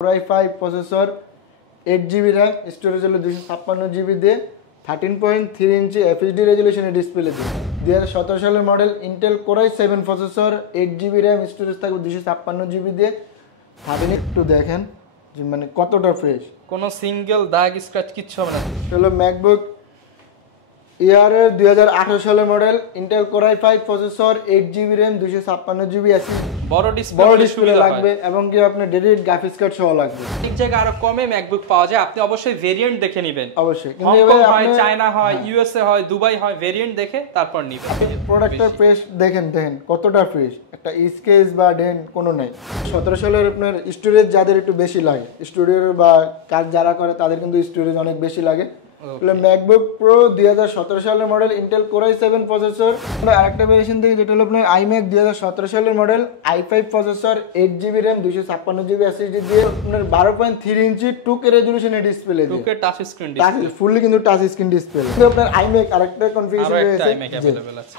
Core i5 processor 8GB RAM storage হলো 256GB দিয়ে 13.3 ইঞ্চি FHD রেজোলিউশনের display দিয়ে 2017 সালের model Intel Core i7 processor 8GB RAM storage থাকবে 256GB দিয়ে 13 একটু দেখেন যে মানে কতটা ফ্রেশ, কোনো সিঙ্গেল দাগ স্ক্র্যাচ কিচ্ছু হবে না। হলো ম্যাকবুক এয়ার 2018 সালের model Intel Core i5 processor 8GB RAM 256GB SSD বড় ডিসপ্লে লাগবে এবং কি আপনার ডেডিকেটেড গ্রাফিক্স কার্ড সহ লাগবে। ঠিক জায়গায় আরো কমে ম্যাকবুক পাওয়া যায়, আপনি অবশ্যই ভেরিয়েন্ট দেখে নেবেন। অবশ্যই কিন্তু হয় চায়না হয় ইউএসএ হয় দুবাই হয়, ভেরিয়েন্ট দেখে তারপর নেবেন। প্রোডাক্টের ফ্রেশ দেখেন কতটা ফ্রেশ, একটা স্কেচ বা ডেন্ট কোনো নাই। 17 সালের আপনার স্টোরেজ যাদের একটু বেশি লাগে, স্টুডিও বা কাজ যারা করে তাদের কিন্তু স্টোরেজ অনেক বেশি লাগে। ম্যাকবুক প্রো 2017 সালের model Intel Core i7 processor, আরেকটা ভেরিয়েশন থেকে যেটা হলো আপনার iMac 2017 সালের model i5 processor 8GB RAM 256GB SSD দিয়ে আপনার 12.3 ইঞ্চি 2K রেজোলিউশনের ডিসপ্লে দিয়ে 2K touch screen display, fully কিন্তু টাচ স্ক্রিন ডিসপ্লে। কিন্তু আপনার iMac আরেকটা কনফিগারেশন রয়েছে, iMac अवेलेबल আছে।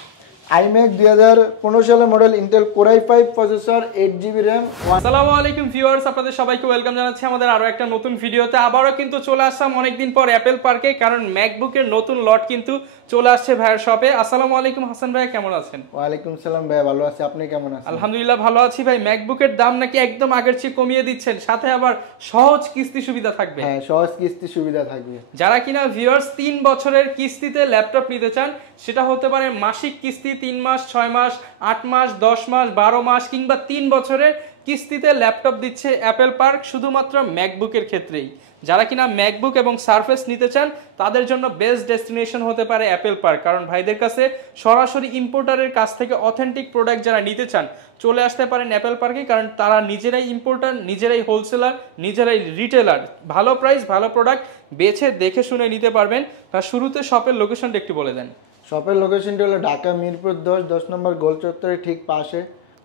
iMac 2015 সালের model Intel Core i5 processor 8GB RAM। আসসালামু আলাইকুম ভিউয়ার্স, আপনাদের সবাইকে ওয়েলকাম জানাচ্ছি আমাদের আরো একটা নতুন ভিডিওতে। আবারো কিন্তু চলে আসলাম অনেকদিন পর অ্যাপল পার্কে, কারণ ম্যাকবুকের নতুন লট কিন্তু চলে আসছে ভাইয়ের শপে। আসসালামু আলাইকুম হাসান ভাই, কেমন আছেন? ওয়ালাইকুম সালাম ভাই, ভালো আছি, আপনি কেমন আছেন? আলহামদুলিল্লাহ ভালো আছি ভাই। ম্যাকবুকের দাম নাকি একদম আগের চেয়ে কমিয়ে দিচ্ছেন, সাথে আবার সহজ কিস্তি সুবিধা থাকবে। হ্যাঁ, সহজ কিস্তি সুবিধা থাকবে। যারা কিনা ভিউয়ার্স 3 বছরের কিস্তিতে ল্যাপটপ নিতে চান, সেটা হতে পারে মাসিক কিস্তি 3 মাস, 6 মাস, 8 মাস, 10 মাস, 12 মাস কিংবা 3 বছরের কিস্তিতে ল্যাপটপ দিচ্ছে অ্যাপল পার্ক, শুধুমাত্র ম্যাকবুকের ক্ষেত্রেই। যারা কিনা ম্যাকবুক এবং সারফেস নিতে চান তাদের জন্য বেস্ট ডেস্টিনেশন হতে পারে অ্যাপল পার্ক, কারণ ভাইদের কাছে সরাসরি ইম্পোর্টারের কাছ থেকে অথেন্টিক প্রোডাক্ট যারা নিতে চান চলে আসতে পারেন অ্যাপল পার্কে, কারণ তারা নিজেরাই ইম্পোর্টার, নিজেরাই হোলসেলার, নিজেরাই রিটেলার। ভালো প্রাইস ভালো প্রোডাক্ট বেছে দেখে শুনে নিতে পারবেন। আর শুরুতে শপের লোকেশনটা একটু বলে দেন। শপের লোকেশনটা হলো ঢাকা মিরপুর 10 নম্বর গোল চত্বরের ঠিক পাশে,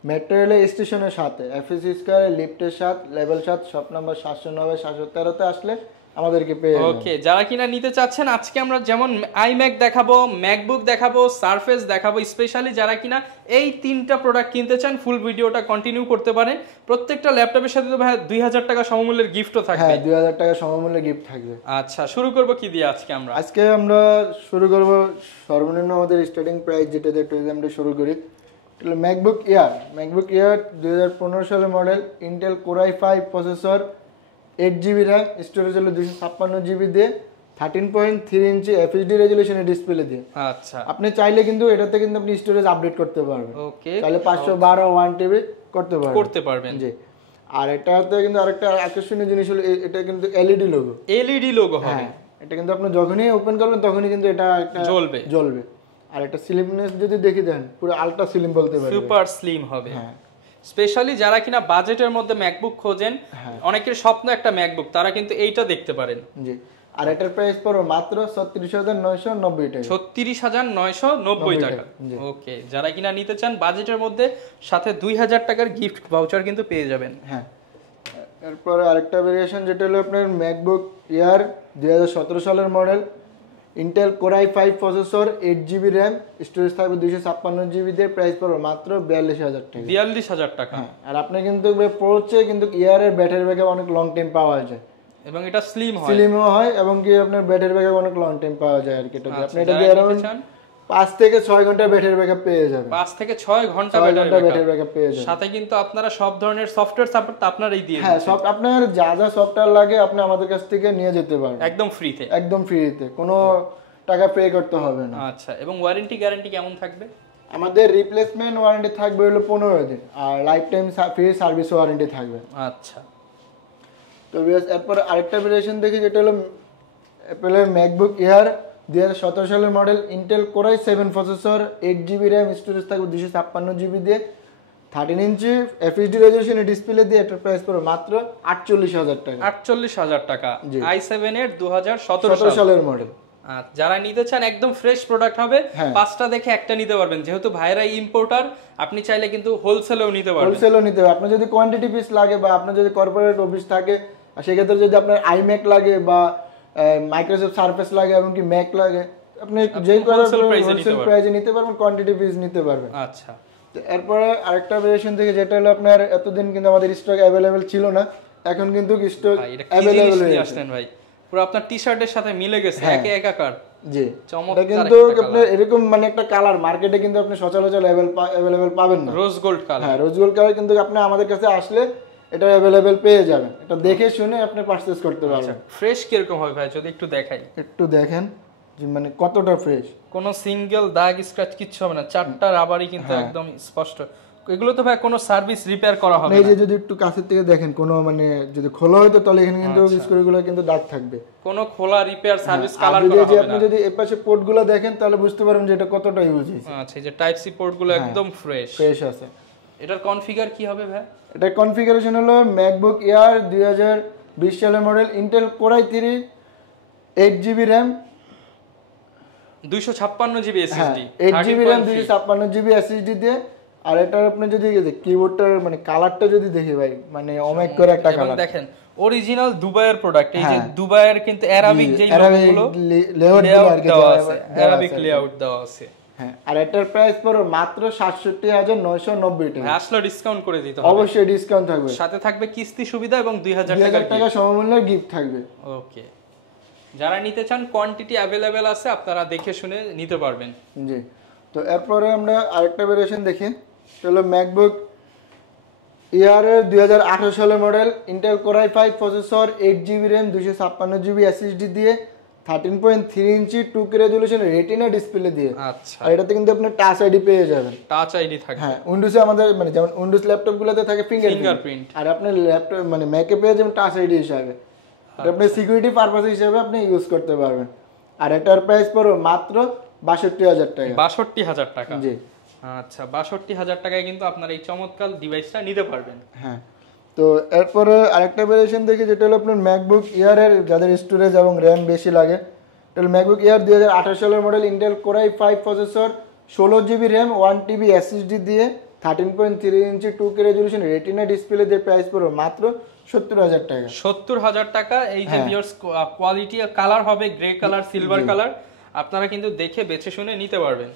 মেট্রো রেল স্টেশনের সাথে, এফএসি স্কয়ারে লিফটের 7 লেভেল 7 শপ নাম্বার 709 713 আসলে আমাদেরকে পেয়ে যাবেন। ওকে, যারা কিনা নিতে চাচ্ছেন, আজকে আমরা যেমন iMac দেখাবো, ম্যাকবুক দেখাবো, সারফেস দেখাবো, স্পেশালি যারা কিনা এই 3টা প্রোডাক্ট কিনতে চান ফুল ভিডিওটা কন্টিনিউ করতে পারেন। প্রত্যেকটা ল্যাপটপের সাথে তো ভাই 2000 টাকা সমমূল্যের গিফটও থাকবে। হ্যাঁ, 2000 টাকা সমমূল্যের গিফট থাকবে। আচ্ছা, শুরু করব কি দিয়ে আজকে আমরা? আজকে আমরা শুরু করব সর্বনিম্ন আমাদের স্টার্টিং প্রাইস যেটা দিয়ে আমরা শুরু করি। ম্যাকবুক এয়ার 2015 সালের model Intel Core i5 processor 8GB RAM storage হলো 256GB দিয়ে 13.3 ইঞ্চি FHD রেজোলিউশনের ডিসপ্লে দিয়ে। আচ্ছা, আপনি চাইলে কিন্তু এটাতে কিন্তু আপনি স্টোরেজ আপডেট করতে পারবেন। ওকে, তাহলে 512 1TB করতে পারবেন। জি, আর এটাতে কিন্তু আরেকটা আকর্ষণীয় জিনিস হলো এটা কিন্তু এলইডি লোগো হবে। এটা কিন্তু আপনি যখনই ওপেন করবেন তখনই কিন্তু এটা একটা জ্বলবে। আর একটা স্লিমনেস যদি দেখি দেন, পুরো আলট্রা স্লিম বলতে পারেন, সুপার স্লিম হবে। হ্যাঁ, স্পেশালি যারা কিনা বাজেটের মধ্যে ম্যাকবুক খোঁজেন, অনেকের স্বপ্ন একটা ম্যাকবুক, তারা কিন্তু এইটা দেখতে পারেন। জি, আর এটার প্রাইস পড়বে মাত্র 36990 টাকা। 36990 টাকা। ওকে, যারা কিনা নিতে চান বাজেটের মধ্যে, সাথে 2000 টাকার গিফট ভাউচার কিন্তু পেয়ে যাবেন। হ্যাঁ, এরপর আরেকটা ভেরিয়েশন যেটা হলো আপনার ম্যাকবুক এয়ার 2017 সালের model Intel Core i5 processor 8GB RAM storage থাকবে 256GB দিয়ে, প্রাইস পড়বে মাত্র 42000 টাকা। 42000 টাকা। আর আপনি কিন্তু পড়ছে কিন্তু ইয়ারের ব্যাটারি ব্যাকআপ অনেক লং টাইম পাওয়া যায়, এবং এটা স্লিমও হয় এবং কি আপনার ব্যাটারি ব্যাকআপ অনেক লং টাইম পাওয়া যায় আর কি। এটা আপনি এটা দিয়ে আরাউন্ড 5 থেকে 6 ঘন্টা ব্যাটারি ব্যাকআপ পেয়ে যাবেন। 5 থেকে 6 ঘন্টা ব্যাটারি ব্যাকআপ পেয়ে যাবেন। সাথে কিন্তু আপনারা সব ধরনের সফটওয়্যার সাপোর্ট আপনারাই দিয়ে দিচ্ছেন। হ্যাঁ, সব আপনার যা সফটওয়্যার লাগে আপনি আমাদের কাছ থেকে নিয়ে যেতে পারবেন একদম ফ্রিতে, কোনো টাকা পে করতে হবে না। আচ্ছা, এবং ওয়ারেন্টি গ্যারান্টি কেমন থাকবে? আমাদের রিপ্লেসমেন্ট ওয়ারেন্টি থাকবে হলো 15 দিন, আর lifetime free service warranty থাকবে। আচ্ছা, তো এরপর আরেকটা ভেরিয়েশন দেখি যেটা হলো অ্যাপলের ম্যাকবুক এয়ার 2017 সালের model Intel Core i7 processor 8GB RAM storage থাকবে 256GB দিয়ে 13 ইঞ্চি FHD রেজোলিউশনের ডিসপ্লে দিয়ে। এটার প্রাইস পড়বে মাত্র 48000 টাকা। 48000 টাকা। i7 এর 2017 সালের মডেল। যারা নিতে চান একদম ফ্রেশ প্রোডাক্ট হবে, 5টা দেখে একটা নিতে পারবেন। যেহেতু ভাইরা ইম্পোর্টার, আপনি চাইলে কিন্তু হোলসেলেও নিতে পারবেন। আপনার যদি কোয়ান্টিটি পিস লাগে বা আপনার যদি কর্পোরেট অফিস থাকে, আর সেক্ষেত্রে যদি আপনার iMac লাগে বা মাইক্রোসফট সারফেস লাগে এবং কি ম্যাক লাগে, আপনি যে হোলসেল প্রাইসে নিতে পারবেন, কোয়ান্টিটি পিস নিতে পারবেন। আচ্ছা, এরপরে আরেকটা ভেরিয়েশন থেকে যেটা হলো আপনার এতদিন কিন্তু আমাদের স্টক অ্যাভেলেবেল ছিল না, এখন কিন্তু স্টক ভাই এটা কি জিনিস অ্যাভেলেবল নিয়ে হয়ে আসলেন ভাই, পুরো আপনার টি-শার্টের সাথে মিলে গেছে একে একাকার। জি চমৎকার এটা কিন্তু একটা আপনার এরকম মানে একটা কালার মার্কেটে কিন্তু আপনি সচরাচর অ্যাভেলেবল পাবেন না। Rose gold colour. হ্যাঁ রোজ গোল্ড কালার কিন্তু আপনি আমাদের কাছে আসলে এটা অ্যাভেলেবল পেয়ে যাবেন, এটা দেখে শুনে আপনি পারচেজ করতে পারবেন। ফ্রেশ কিরকম হবে ভাই যদি একটু দেখাই? একটু দেখেন যে মানে কতটা ফ্রেশ, কোনো সিঙ্গেল দাগ স্ক্র্যাচ কিচ্ছু হবে না, চারটা রাবারই কিন্তু একদম স্পষ্ট। এগুলো তো ভাই কোনো সার্ভিস রিপেয়ার করা হবে এই না? যে যদি একটু কাছের থেকে দেখেন কোনো মানে যদি খোলা হয়তো তাহলে এখানে কিন্তু স্ক্রুগুলো কিন্তু দাগ থাকবে, কোনো খোলা রিপেয়ার সার্ভিস কালার আর করা হবে আপনি না। যদি এই পাশে পোর্টগুলো দেখেন তাহলে বুঝতে পারবেন যে এটা কতটা ইউজ হয়েছে। আচ্ছা এই যে টাইপ সি পোর্টগুলো একদম ফ্রেশ ফ্রেশ আছে। এটার কনফিগার কি হবে ভাই? এটা কনফিগারেশন হলো ম্যাকবুক এয়ার 2020 সালের model, Intel core i3 8GB RAM, 256GB SSD, 8GB RAM 256GB SSD দিয়ে। আর এটার আপনি যদি কিবোর্ডটার মানে কালারটা যদি দেখি ভাই মানে অনেক করে একটা কালার দেখেন অরিজিনাল দুবাইয়ের প্রোডাক্ট। এই যে দুবাইয়ের কিন্তু অ্যারাবিক যেই লোগোগুলো লেআউট আর কি দেওয়া আছে, অ্যারাবিক লেআউট দেওয়া আছে। হ্যাঁ আর এটার প্রাইস পড়ো মাত্র ৬৭,৯৯০ টাকা। আসলে ডিসকাউন্ট করে দিতে হবে, অবশ্যই ডিসকাউন্ট থাকবে, সাথে থাকবে কিস্তি সুবিধা এবং 2000 টাকা সমমূল্যের গিফট থাকবে। ওকে যারা নিতে চান কোয়ান্টিটি অ্যাভেলেবেল আছে, আপনারা দেখে শুনে নিতে পারবেন। জি তো এরপরে আমরা আরেকটা ভেরিয়েশন দেখি, হলো ম্যাকবুক এয়ারের 2018 সালের model, Intel core i5 processor, 8GB RAM 256GB SSD দিয়ে, 13.3 inch 2K resolution retina display দিয়ে। আচ্ছা আর এটাতে কিন্তু আপনি টাচ আইডি পেয়ে যাবেন। টাচ আইডি থাকবে। হ্যাঁ উইন্ডোজে আমাদের মানে যেমন উইন্ডোজ ল্যাপটপগুলোতে থাকে ফিঙ্গারপ্রিন্ট, আর আপনি ল্যাপটপ মানে ম্যাকে পেয়ে যাবেন টাচ আইডি হিসাবে। এটা আপনি সিকিউরিটি পারপাস হিসেবে আপনি ইউজ করতে পারবেন। আর এটার প্রাইস পড়ো মাত্র ৬২,০০০ টাকা। ৬২,০০০ টাকা। জি আচ্ছা ৬২,০০০ টাকায় কিন্তু আপনার এই চমৎকার ডিভাইসটা নিতে পারবেন। হ্যাঁ তো এরপরে আরেকটা ভেরিয়েশন দেখি যেটা হলো আপনার ম্যাকবুক এয়ারের যাদের স্টোরেজ এবং র্যাম বেশি লাগে। এটা হলো ম্যাকবুক এয়ার 2018 সালের model, Intel core i5 processor, 16GB RAM 1TB SSD দিয়ে, 13.3 inch 2K resolution retina display দিয়ে। প্রাইস পড়ো মাত্র ৭০,০০০ টাকা। ৭০,০০০ টাকা। এই যে ভিউয়ার্স কোয়ালিটি কালার হবে গ্রে কালার, সিলভার কালার, আপনারা কিন্তু দেখে বেছে শুনে নিতে পারবেন।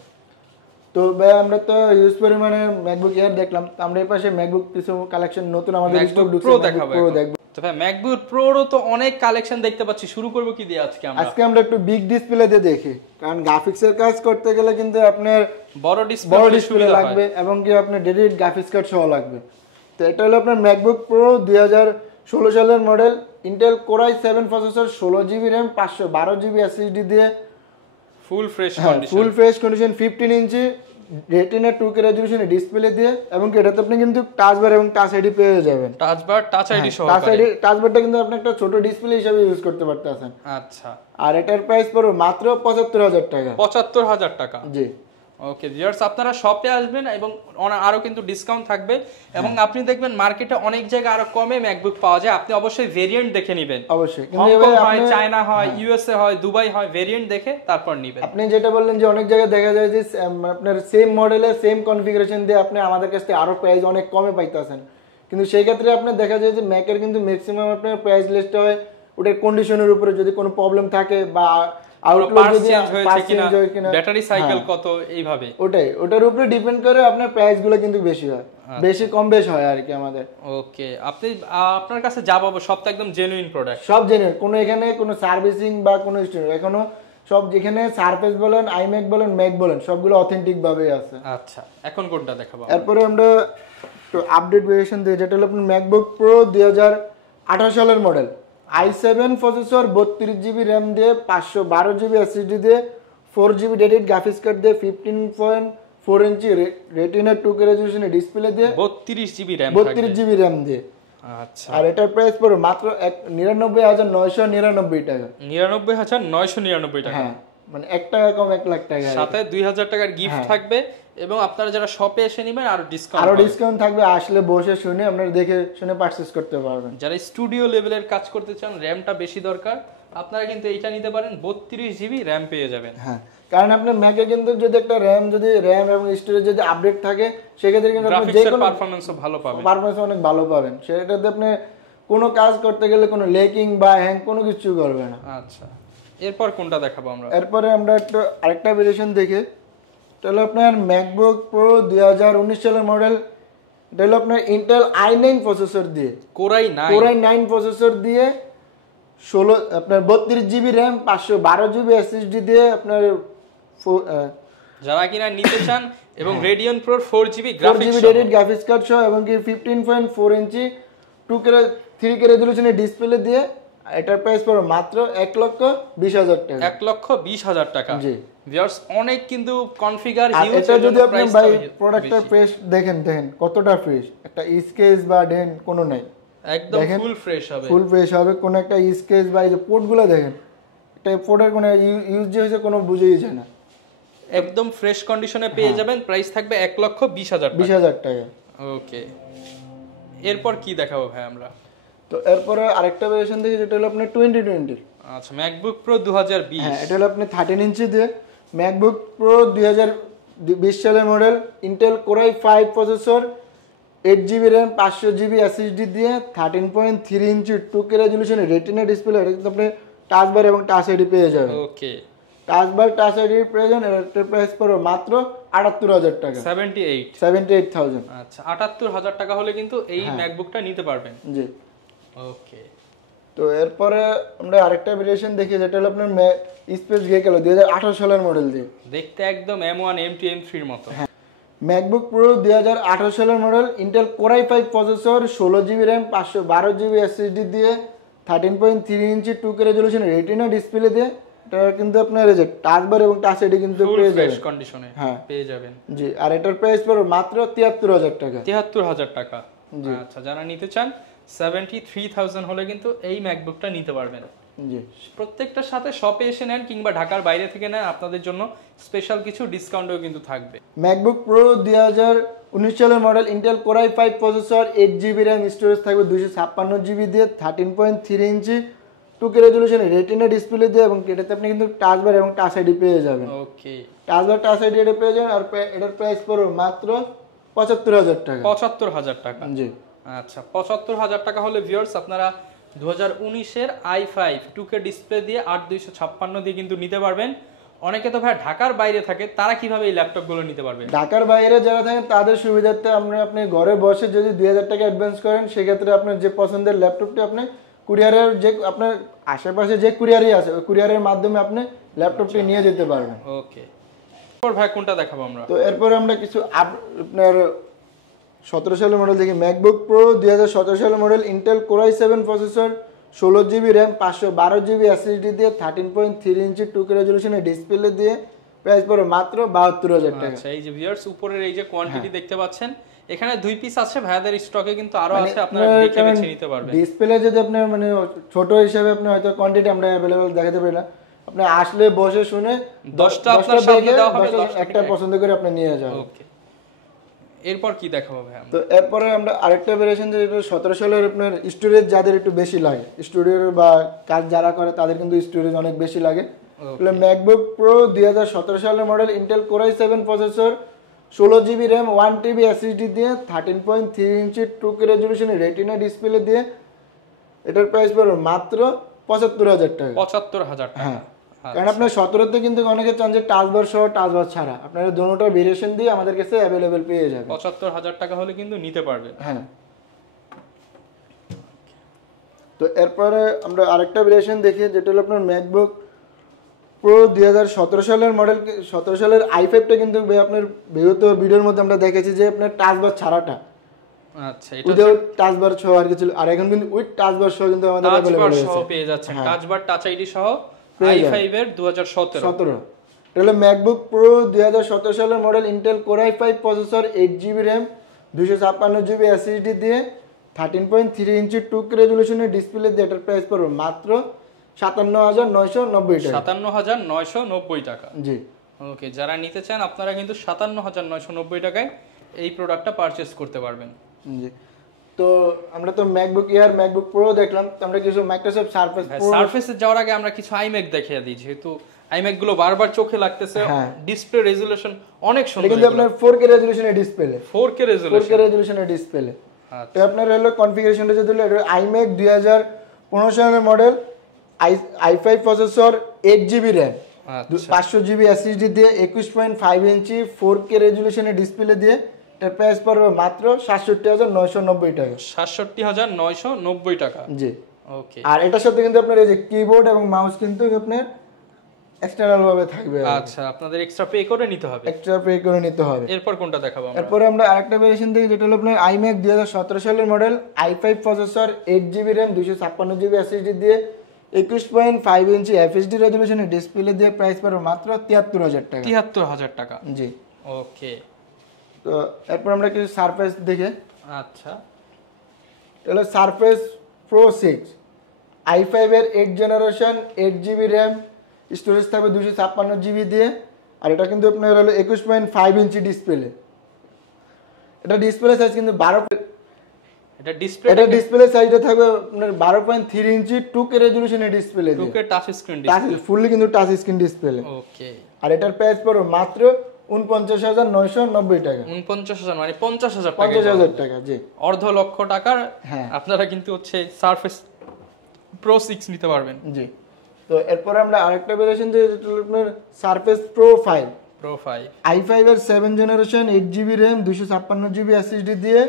তো ভাই আমরা তো ইউজ পরিমাণে ম্যাকবুক এয়ার দেখলাম, তো আমরা এই পাশে ম্যাকবুক কিছু কালেকশন নতুন আমাদের স্টক ঢুকছে, প্রো দেখাবো প্রো দেখব। তো ভাই ম্যাকবুক প্রোরও তো অনেক কালেকশন দেখতে পাচ্ছি, শুরু করব কি দিয়ে আজকে আমরা? আজকে আমরা একটু বিগ ডিসপ্লে দিয়ে দেখি, কারণ গ্রাফিক্সের কাজ করতে গেলে কিন্তু আপনার বড় ডিসপ্লে লাগবে এবং কি আপনার ডেডিকেটেড গ্রাফিক্স কার্ড সহ লাগবে। তো এটা হলো আপনার ম্যাকবুক প্রো 2016 সালের model, Intel core i7 processor, 16GB RAM 512GB SSD দিয়ে, ফুল ফ্রেশ কন্ডিশন 15 ইঞ্চি রেটিনা 2K রেজোলিউশন ডিসপ্লে দিয়ে, এবং কি এটাতে আপনি কিন্তু টাচ বার এবং টাচ আইডি পেয়ে যাবেন। টাচ আইডি সহ টাচ বারটা কিন্তু আপনি একটা ছোট ডিসপ্লে হিসেবে ইউজ করতে পারতেছেন। আচ্ছা আর এটার প্রাইস পড়ো মাত্র ৭৫,০০০ টাকা। ৭৫,০০০ টাকা। জি ওকে ভিউয়ার্স আপনারা শপে আসবেন এবং আরো কিন্তু ডিসকাউন্ট থাকবে, এবং আপনি দেখবেন মার্কেটে অনেক জায়গায় আরো কমে ম্যাকবুক পাওয়া যায়। আপনি অবশ্যই ভেরিয়েন্ট দেখে নেবেন, অবশ্যই হংকং হয়, চায়না হয়, ইউএসএ হয়, দুবাই হয়, ভেরিয়েন্ট দেখে তারপর নেবেন। আপনি যেটা বললেন যে অনেক জায়গায় দেখা যায় যে আপনার সেম মডেলে সেম কনফিগারেশন দিয়ে আপনি আমাদের কাছ থেকে আরো প্রাইস অনেক কমে পাইতেছেন, কিন্তু সেই ক্ষেত্রে আপনি দেখা যায় যে ম্যাকের কিন্তু ম্যাক্সিমাম আপনার প্রাইস লিস্টটা হয় ওটার কন্ডিশনের উপরে, যদি কোনো প্রবলেম থাকে বা আউটলুক যদি চেঞ্জ হয় কিনা, ব্যাটারি সাইকেল কত, এইভাবে ওটার উপরে ডিপেন্ড করে আপনার প্রাইস গুলো কিন্তু বেশি হয়, বেশি কম বেশ হয় আর কি আমাদের। ওকে আপনার কাছে যা পাবো সব তো একদম জেনুইন প্রোডাক্ট, সব জেনুইন, কোনো এখানে কোনো সার্ভিসিং বা কোনো স্টোর এখনো সব, যেখানে সারফেস বলেন, আইম্যাক বলেন, ম্যাক বলেন, সবগুলো অথেন্টিক ভাবে আছে। আচ্ছা এখন কোনটা দেখাবো? এরপরে আমরা একটু আপডেট ভেরিয়েশন দিই, যেটা হলো আপনার ম্যাকবুক প্রো 2018 সালের model, i7 processor, 32GB RAM দিয়ে, 512GB SSD দিয়ে, 4GB ডেডিকেটেড গ্রাফিক্স কার্ড দিয়ে, 15.4 ইঞ্চি রেটিনা 2K রেজোলিউশনের ডিসপ্লে দিয়ে, 32GB RAM দিয়ে। আচ্ছা আর এটার প্রাইস পড়ে মাত্র 99,999 টাকা। 99,999 টাকা, হ্যাঁ মানে 1 টাকা কম 1 লাখ টাকা, সাথে 2000 টাকার গিফট থাকবে, এবং আপনারা যারা শপে এসে নেবেন আরো ডিসকাউন্ট থাকবে, আসলে বসে শুনে আপনারা দেখে শুনে পারচেজ করতে পারবেন। যারা স্টুডিও লেভেলের কাজ করতে চান, র্যামটা বেশি দরকার, আপনারা কিন্তু এইটা নিতে পারেন, 32GB RAM পেয়ে যাবেন। হ্যাঁ কারণ আপনার ম্যাকে কিন্তু যদি একটা র্যাম এবং স্টোরেজ যদি আপডেট থাকে, সেক্ষেত্রে কিন্তু আপনি যে কোনো পারফরম্যান্সও ভালো পাবেন, পারফরম্যান্স অনেক ভালো পাবেন, সেটাতে আপনি কোনো কাজ করতে গেলে কোনো লেকিং বা হ্যাং কোনো কিছু করবে না। আচ্ছা এরপর কোনটা দেখাবো আমরা? এরপরে আমরা একটু আরেকটা ভেরিয়েশন দেখি, তাহলে আপনার ম্যাকবুক প্রো 2019 সালের মডেল, এটা হলো আপনার ইন্টেল i9 প্রসেসর দিয়ে, কোরাই 9 প্রসেসর দিয়ে 16 আপনার 32 GB র্যাম 512 GB SSD দিয়ে আপনার যারা কিনা নিতে চান এবং Radeon Pro 4GB 4GB dedicated graphics card সহ এবং কি 15.4 ইঞ্চি 2K 3K রেজোলিউশনের ডিসপ্লে দিয়ে এটার প্রাইস পড়বে মাত্র 1,20,000 টাকা। 1,20,000 টাকা। জি ভিউয়ার্স অনেক কিন্তু কনফিগার আর হিউজ। এটা যদি আপনি ভাই প্রোডাক্টটা ফ্রেশ দেখেন কতটা ফ্রেশ, একটা স্কেচ বা ডেন্ট কোনো নাই, একদম ফুল ফ্রেশ হবে, ফুল ফ্রেশ হবে। কোন একটা স্কেচ বা এই যে পোর্টগুলো দেখেন, এটা পোর্টের কোনো ইউজ যে হয়েছে কোনো বুঝেই যায় না, একদম ফ্রেশ কন্ডিশনে পেয়ে যাবেন। প্রাইস থাকবে 1,20,000 টাকা। 20,000 টাকা। ওকে, এরপর কি দেখাবো ভাই আমরা? তো এরপরে আরেকটা ভেরিয়েশন দেখি যেটা হলো আপনার 2020। আচ্ছা, ম্যাকবুক প্রো 2020। হ্যাঁ, এটা হলো আপনার 13 ইঞ্চি দিয়ে ম্যাকবুক প্রো 2020 সালের model, Intel core i 5 processor, 8GB RAM 500GB SSD দিয়ে 13.3 ইঞ্চি 2K রেজোলিউশনের রেটিনা ডিসপ্লে। এটা কিন্তু আপনি টাচ বার এবং টাচ আইডি পেয়ে যাবেন। ওকে, টাচ বার টাচ আইডির প্রয়োজন। এটার প্রাইস পড়বে মাত্র 78,000 টাকা। 78,000। আচ্ছা, 78,000 টাকা হলে কিন্তু এই ম্যাকবুকটা নিতে পারবেন। জি ওকে, তো এরপরে আমরা আরেকটা ভেরিয়েশন দেখি যেটা হলো আপনার স্পেস গিয়ে গেল 2018 সালের মডেল দিয়ে, দেখতে একদম M1 M2 M3 এর মতো। ম্যাকবুক প্রো 2018 সালের model, Intel core i 5 processor, 16GB RAM 512GB SSD দিয়ে 13.3 ইঞ্চি 2K রেজোলিউশনের রেটিনা ডিসপ্লে দিয়ে। এটা কিন্তু আপনার এই যে টাচ বার এবং টাচ আইডি কিন্তু পেয়ে যাবেন, ফ্রেশ কন্ডিশনে পেয়ে যাবেন। জি, আর এটার প্রাইস পড়বে মাত্র 73,000 টাকা। 73,000 টাকা। আচ্ছা, যারা নিতে চান 73,000 হলে কিন্তু এই ম্যাকবুকটা নিতে পারবেন। জি, প্রত্যেকটার সাথে শপে এসে নেন কিংবা ঢাকার বাইরে থেকে নেন, আপনাদের জন্য স্পেশাল কিছু ডিসকাউন্টও কিন্তু থাকবে। ম্যাকবুক প্রো 2019 সালের model, Intel core i 5 processor, 8GB RAM, storage থাকবে 256GB দিয়ে 13.3 ইঞ্চি 2K রেজোলিউশনের রেটিনা ডিসপ্লে দিয়ে এবং এটাতে আপনি কিন্তু টাচ বার এবং টাচ আইডি পেয়ে যাবেন। ওকে, টাচ বার টাচ আইডি এটা পেয়ে যাবেন। আর এটার প্রাইস পড়বে মাত্র 75,000 টাকা। 75,000 টাকা। জি, আচ্ছা, 75,000 টাকা হলে ভিউয়ার্স আপনারা 2019-এর i5 2K ডিসপ্লে দিয়ে 8256 দিয়ে কিন্তু নিতে পারবেন। অনেকে তো ভাই ঢাকার বাইরে থাকে, তারা কিভাবে এই ল্যাপটপগুলো নিতে পারবে? ঢাকার বাইরে যারা থাকেন তাদের সুবিধার্থে আপনি ঘরে বসে যদি 2,000 টাকা অ্যাডভান্স করেন, সেক্ষেত্রে আপনার যে পছন্দের ল্যাপটপটি আপনি কুরিয়ারের যে আপনার আশেপাশে যে কুরিয়ারই আছে ওই কুরিয়ারের মাধ্যমে আপনি ল্যাপটপটি নিয়ে যেতে পারবেন। ওকে, এরপর ভাই কোনটা দেখাবো আমরা? তো এরপরে আমরা কিছু আপনার 17 সালের মডেল দেখি। ম্যাকবুক প্রো 2017 সালের model, Intel core i 7 processor, 16GB RAM 512GB SSD দিয়ে 13.3 ইঞ্চি 2K রেজোলিউশনের ডিসপ্লে দিয়ে প্রাইস পড়বে মাত্র 72,000 টাকা। আচ্ছা, এই যে ভিউয়ার্স উপরের এই যে কোয়ান্টিটি দেখতে পাচ্ছেন, এখানে 2 পিস আছে ভাইয়াদের স্টকে, কিন্তু আরো আছে, আপনারা দেখে বেছে নিতে পারবেন। ডিসপ্লে যদি আপনি মানে ছোট হিসাবে আপনি হয়তো কোয়ান্টিটি আমরা अवेलेबल দেখাতে পারি না, আপনি আসলে বসে শুনে 10টা আপনার সামনে দেওয়া হবে, 10টা একটা পছন্দ করে আপনি নিয়ে যাবেন। ওকে, এরপর কি দেখাবো ভাই আমরা? তো এরপরে আমরা আরেকটা ভেরিয়েশন যেটা 17 সালের আপনার স্টোরেজ যাদের একটু বেশি লাগে, স্টুডিও বা কাজ যারা করে তাদের কিন্তু স্টোরেজ অনেক বেশি লাগে। তাহলে ম্যাকবুক প্রো 2017 সালের model, Intel core i 7 processor, 16GB RAM 1TB SSD দিয়ে 13.3 ইঞ্চি 2K রেজোলিউশনের রেটিনা ডিসপ্লে দিয়ে এটার প্রাইস পড়বে মাত্র 75,000 টাকা। 75,000 টাকা। হ্যাঁ, কারণ আপনার 17তে কিন্তু অনেকে চান যে টাচ বার সহ টাচ বার ছাড়া, আপনারা দুটোটা ভেরিয়েশন দিয়ে আমাদের কাছে অ্যাভেলেবেল পেয়ে যাবেন। 75,000 টাকা হলে কিন্তু নিতে পারবেন। হ্যাঁ, তো এরপরে আমরা আরেকটা ভেরিয়েশন দেখি যেটা হলো আপনার ম্যাকবুক প্রো 2017 সালের মডেল, 17 সালের i5টা কিন্তু আপনার বিগত ভিডিওর মধ্যে আমরা দেখেছি যে আপনার টাচ বার ছাড়াটা। আচ্ছা, এটা উইদাউট টাচ বার সহ আর কিছু, আর এখন কিন্তু উইথ টাচ বার সহ কিন্তু আমাদের টাচ अवेलेबल বার আছে। সহ পেয়ে যাচ্ছেন, টাচ বার টাচ আইডি সহ i5 এর 2017। এটা হলো ম্যাকবুক প্রো 2017 সালের model, Intel core i 5 processor, 8GB RAM 256GB SSD দিয়ে 13.3 ইঞ্চি 2K রেজোলিউশনের ডিসপ্লে দিয়ে এটার প্রাইস পড়বে মাত্র 57,990 টাকা। 57,990 টাকা। জি, ওকে, যারা নিতে চান আপনারা কিন্তু 57,990 টাকায় এই প্রোডাক্টটা পারচেজ করতে পারবেন। জি, তো আমরা তো ম্যাকবুক এয়ার, ম্যাকবুক প্রো দেখলাম, তো আমরা কিছু মাইক্রোসফট সারফেস প্রো, সারফেসে যাওয়ার আগে আমরা কিছু আইম্যাক দেখিয়ে দিই, যেহেতু আইম্যাক গুলো বারবার চোখে লাগতেছে। ডিসপ্লে রেজোলিউশন অনেক সুন্দর, কিন্তু আপনার 4K রেজোলিউশনের ডিসপ্লে, 4K রেজোলিউশনের ডিসপ্লে। তো আপনার হলো কনফিগারেশনটা যদি হলো iMac 2015 সালের model, i5 processor, 8GB RAM 500GB SSD দিয়ে 21.5 ইঞ্চি 4K রেজোলিউশনের ডিসপ্লে দিয়ে এর প্রাইস পড়বে মাত্র ৬৭,৯৯০ টাকা। ৬৭,৯৯০ টাকা। জি। ওকে। আর এটার সাথে কিন্তু আপনার এই যে কিবোর্ড এবং মাউস কিন্তু আপনার এক্সটার্নাল ভাবে থাকবে। আচ্ছা, আপনাদের এক্সট্রা পে করে নিতে হবে। এক্সট্রা পে করে নিতে হবে। এরপর কোনটা দেখাবো আমরা? এরপরে আমরা আরেকটা ভেরিয়েশন দেখি, যেটা হলো আপনার iMac ২০১৭ সালের model, i5 processor, 8GB RAM, 256GB SSD দিয়ে 21.5 ইঞ্চি FHD রেজলিউশনের ডিসপ্লে দিয়ে প্রাইস পড়বে মাত্র ৭৩,০০০ টাকা। ৭৩,০০০ টাকা। জি। ওকে। তো এরপর আমরা কিছু সারফেস দেখে। আচ্ছা, এটা হলো সারফেস প্রো 6, i5 এর 8 জেনারেশন, 8GB RAM, স্টোরেজ থাকবে 256GB দিয়ে। আর এটা কিন্তু আপনার হলো 21.5 ইঞ্চি ডিসপ্লে। এটা ডিসপ্লে সাইজ কিন্তু 12, এটা ডিসপ্লে সাইজটা থাকবে আপনার 12.3 ইঞ্চি 2K রেজোলিউশনের ডিসপ্লে দিয়ে। 2K touch screen display. Fully কিন্তু টাচ স্ক্রিন ডিসপ্লে। ওকে। আর এটার প্রাইস পড়বে মাত্র ৪৯,৯৯০ টাকা। ৪৯,০০০ মানে ৫০,০০০ টাকা। ৫০,০০০ টাকা, জি। অর্ধ লক্ষ টাকার হ্যাঁ। আপনারা কিন্তু হচ্ছে সারফেস প্রো 6 নিতে পারবেন। জি। তো এরপরে আমরা আরেকটা ভেরিয়েশন যে আপনার সারফেস প্রো 5, প্রো 5, i5 এর 7 generation, 8GB RAM, 256GB SSD দিয়ে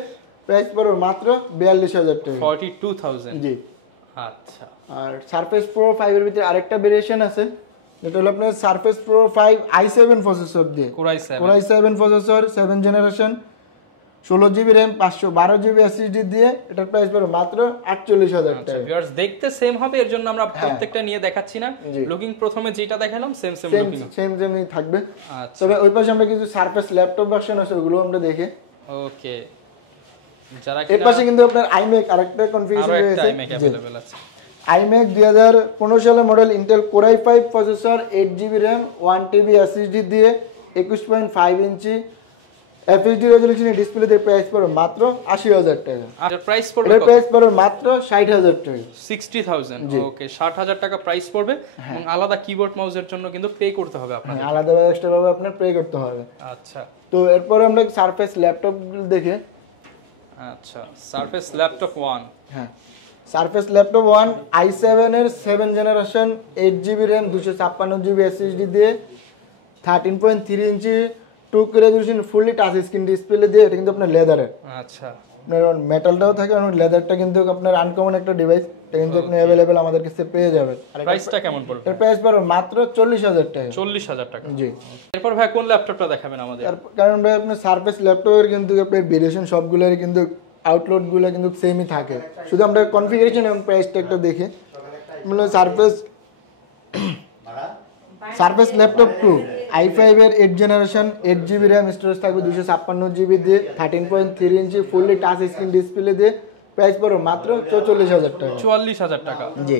প্রাইস পড়বে মাত্র ৪২,০০০ টাকা। 42,000। জি। আচ্ছা। আর সারফেস প্রো 5 এর ভিতরে আরেকটা ভেরিয়েশন আছে, যেটা হলো আপনার সারফেস প্রো 5 i7 প্রসেসর দিয়ে। Core i7 processor, 7 generation, 16GB RAM, 512GB SSD দিয়ে এটার প্রাইস পড়বে মাত্র ৪৮,০০০ আচ্ছা, টাকা। ভিউয়ার্স দেখতে সেম হবে, এর জন্য আমরা প্রত্যেকটা নিয়ে দেখাচ্ছি না। জি। লুকিং প্রথমে যেটা দেখালাম সেম লুকিং। সেমই থাকবে। আচ্ছা। তবে ওই পাশে আমরা কিছু সারফেস ল্যাপটপ ভার্সন আছে, ওগুলো আমরা দেখি। ওকে। যারা এর পাশে কিন্তু আপনার iMac আরেকটা কনফিগারেশন আরো একটা রয়েছে। iMac अवेलेबल আছে। iMac 2015 সালের model, Intel Core i5 processor, 8GB RAM, 1TB SSD দিয়ে 21.5 ইঞ্চি FHD রেজোলিউশনের ডিসপ্লে দিয়ে প্রাইস পড়বে মাত্র ৮০,০০০ টাকা। আর প্রাইস পড়বে এর কত? প্রাইস পড়বে মাত্র ৬০,০০০ টাকা। 60,000। ওকে, ৬০,০০০ টাকা প্রাইস পড়বে এবং আলাদা কিবোর্ড মাউসের জন্য কিন্তু পে করতে হবে আপনাদের। আলাদাভাবে এক্সট্রা ভাবে আপনার পে করতে হবে। আচ্ছা। তো এরপর আমরা সারফেস ল্যাপটপ দেখে। আচ্ছা, সারফেস ল্যাপটপ 1। হ্যাঁ, সারফেস ল্যাপটপ 1, i7 এর 7 generation, 8GB RAM, 256GB SSD দিয়ে 13.3 inch 2K resolution fully touch screen display দিয়ে। এটা কিন্তু আপনার লেদারের, আচ্ছা। আপনার মেটালটাও থাকে এবং লেদারটা কিন্তু আপনার আনকমন একটা ডিভাইস। এটা কিন্তু আপনি অ্যাভেলেবেল আমাদের কাছে পেয়ে যাবেন। প্রাইসটা কেমন পড়বে? এর প্রাইস পড়বে মাত্র ৪০,০০০ টাকা। ৪০,০০০ টাকা। জি। এরপর ভাই কোন ল্যাপটপটা দেখাবেন আমাদের? কারণ ভাই আপনার সারফেস ল্যাপটপের কিন্তু আপনার ভেরিয়েশন সবগুলোর কিন্তু আউটলুকগুলো কিন্তু সেমই থাকে, শুধু আমরা কনফিগারেশন এবং প্রাইসটা একটা দেখে। মানে সারফেস ল্যাপটপ 2, i5 এর 8 জেনারেশন, 8GB RAM, স্টোরেজ থাকবে 256GB দিয়ে, 13.3 ইঞ্চি ফুললি টাচ স্ক্রিন ডিসপ্লে দিয়ে প্রাইস পড়বে মাত্র ৪৪,০০০ টাকা। ৪৪,০০০ টাকা। জি।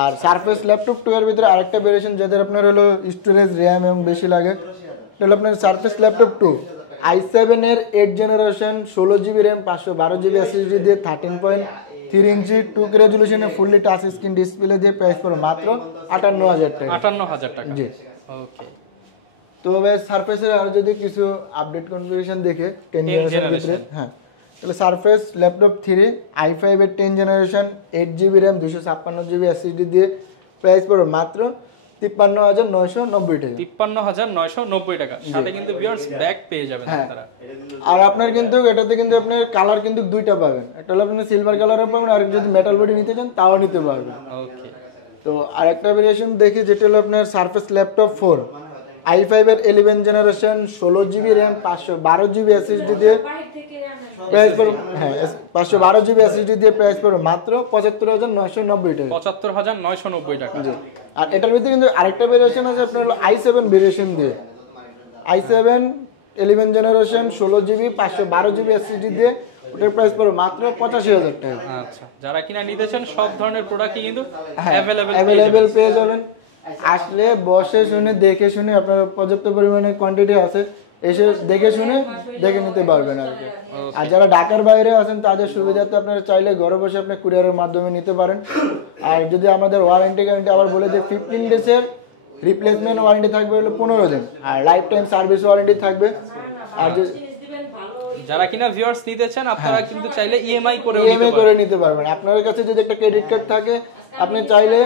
আর সারফেস ল্যাপটপ 2 এর ভিতরে আরেকটা ভেরিয়েশন যাদের আপনার হলো স্টোরেজ, RAM এবং বেশি লাগে, এটা হলো আপনার সারফেস ল্যাপটপ 2, i7 এর 8 generation, 16GB RAM, 512GB SSD দিয়ে 13.3 ইঞ্চি 2K রেজোলিউশনে ফুললি টাচ স্ক্রিন ডিসপ্লে দিয়ে প্রাইস পড়বে মাত্র ৫৮,০০০ টাকা। ৫৮,০০০ টাকা। জি। ওকে। তো ভাই সারফেসের আর যদি কিছু আপডেট কনফিগারেশন দেখে 10 জেনারেশন ভিতরে, হ্যাঁ, তাহলে সারফেস ল্যাপটপ 3, i5 এর 10 generation, 8GB RAM, 256GB SSD দিয়ে প্রাইস পড়বে মাত্র ৫৩,৯৯০ টাকা। ৫৩,৯৯০ টাকা। সাথে কিন্তু ভিউয়ার্স ব্যাগ পেয়ে যাবেন আপনারা। আর আপনার কিন্তু এটাতে কিন্তু আপনার কালার কিন্তু দুইটা পাবেন, একটা হলো আপনি সিলভার কালারও পাবেন, আর যদি মেটাল বডি নিতে চান তাও নিতে পারবেন। ওকে। তো আরেকটা ভেরিয়েশন দেখি, যেটা হলো আপনার সারফেস ল্যাপটপ 4, i5 এর 11 generation, 16GB RAM, 512GB SSD দিয়ে প্রাইস পড়বে, হ্যাঁ 512GB SSD দিয়ে প্রাইস পড়বে মাত্র ৭৫,৯৯০ টাকা। ৭৫,৯৯০ টাকা। আর এটার ভিতরে কিন্তু আরেকটা ভেরিয়েশন আছে আপনার হলো i7 ভেরিয়েশন দিয়ে, i7 11 generation, 16GB, 512GB SSD দিয়ে ওটার প্রাইস পড়বে মাত্র ৮৫,০০০ টাকা। আচ্ছা, যারা কিনা নিতে চান সব ধরনের প্রোডাক্টই কিন্তু অ্যাভেলেবেল পেয়ে যাবেন। আসলে বসে শুনে দেখে শুনে আপনার পর্যাপ্ত পরিমাণে কোয়ান্টিটি আছে, এসে দেখে শুনে দেখে নিতে পারবেন আর কি। আর যারা ঢাকার বাইরে আছেন তাদের সুবিধার্থে আপনারা চাইলে ঘরে বসে আপনি কুরিয়ারের মাধ্যমে নিতে পারেন। আর যদি আমাদের ওয়ারেন্টি গ্যারান্টি আবার বলে যে 15 ডেজের রিপ্লেসমেন্ট ওয়ারেন্টি থাকবে হলো 15 দিন, আর লাইফ টাইম সার্ভিস ওয়ারেন্টি থাকবে। আর যারা কিনা ভিউয়ার্স নিতে চান আপনারা কিন্তু চাইলে ইএমআই করে নিতে পারবেন। আপনার কাছে যদি একটা ক্রেডিট কার্ড থাকে, আপনি চাইলে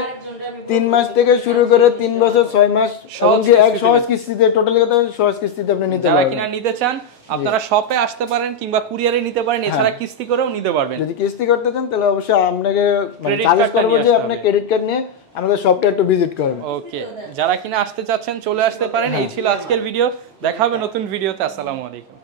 3 মাস থেকে শুরু করে 3 বছর 6 মাস সহজ এমনকি এক কিস্তিতে সহজ কিস্তিতে টোটালি কথা সহজ কিস্তিতে আপনি নিতে যারা পারবেন। কিনা নিতে চান আপনারা শপে আসতে পারেন কিংবা কুরিয়ারে নিতে পারেন, এছাড়া কিস্তি করেও নিতে পারবেন। যদি কিস্তি করতে চান তাহলে অবশ্যই আপনাকে Credit সাজেস্ট cardটা করব নিয়ে যে আসতে আপনি হবে। ক্রেডিট কার্ড নিয়ে আমাদের শপটা একটু ভিজিট করবেন। ওকে, যারা কিনা আসতে চাচ্ছেন চলে আসতে পারেন। এই ছিল আজকের ভিডিও, দেখা হবে নতুন ভিডিওতে। আসসালামু আলাইকুম।